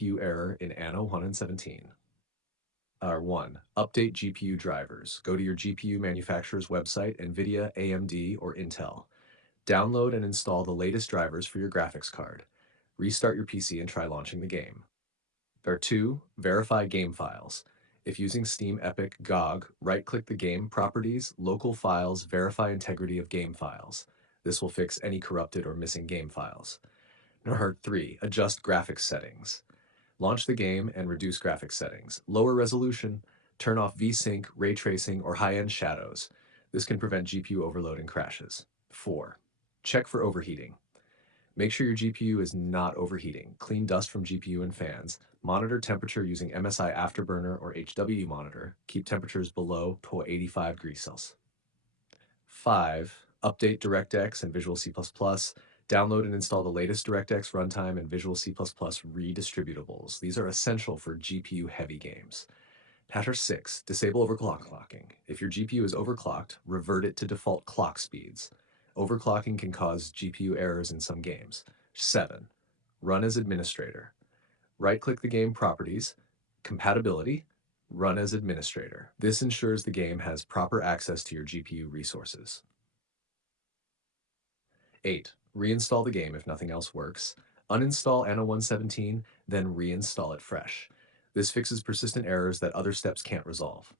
GPU error in Anno 117. 1. Update GPU drivers. Go to your GPU manufacturer's website, NVIDIA, AMD, or Intel. Download and install the latest drivers for your graphics card. Restart your PC and try launching the game. 2. Verify game files. If using Steam Epic GOG, right-click the game properties, local files, verify integrity of game files. This will fix any corrupted or missing game files. 3. Adjust graphics settings. Launch the game and reduce graphics settings. Lower resolution, turn off VSync, ray tracing, or high-end shadows. This can prevent GPU overload and crashes. 4. Check for overheating. Make sure your GPU is not overheating. Clean dust from GPU and fans. Monitor temperature using MSI Afterburner or HW monitor. Keep temperatures below 85 degrees Celsius. 5. Update DirectX and Visual C++. Download and install the latest DirectX runtime and Visual C++ redistributables. These are essential for GPU-heavy games. 6. Disable overclocking. If your GPU is overclocked, revert it to default clock speeds. Overclocking can cause GPU errors in some games. 7. Run as administrator. Right-click the game properties, compatibility, run as administrator. This ensures the game has proper access to your GPU resources. 8. Reinstall the game if nothing else works. Uninstall Anno 117, then reinstall it fresh. This fixes persistent errors that other steps can't resolve.